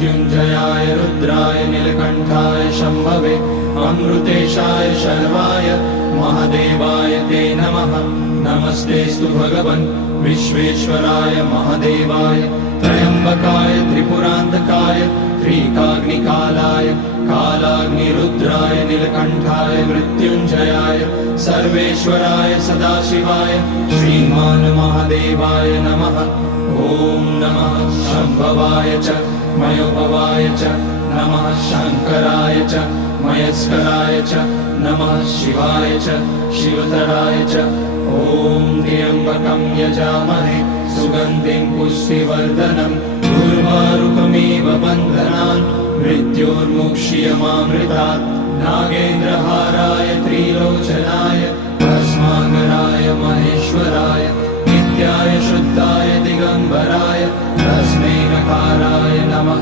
मृत्युञ्जयाय रुद्राय नीलकण्ठाय शम्भवे अमृतेशाय शर्वाय महादेवाय ते नमः। नमस्तेऽस्तु भगवन् विश्वेश्वराय महादेवाय त्र्यम्बकाय त्रिपुरान्तकाय त्रिकाग्निकालाय कालाग्निरुद्राय नीलकण्ठाय मृत्युञ्जयाय सर्वेश्वराय सदाशिवाय श्रीमान् महादेवाय नमः। ॐ नमः शम्भवाय च मयोभवाय च नमः शङ्कराय च मयस्कराय च नमः शिवाय च शिवतराय च। ॐ त्र्यम्बकं यजामहे सुगन्धिं पुष्टिवर्धनम् उर्वारुकमिव बन्धनान् मृत्योर्मुक्ष्यमामृतात्। नागेन्द्रहाराय त्रिलोचनाय भस्माकराय महेश्वराय नित्याय शुद्धाय दिगम्बराय तस्मै नकाराय नमः।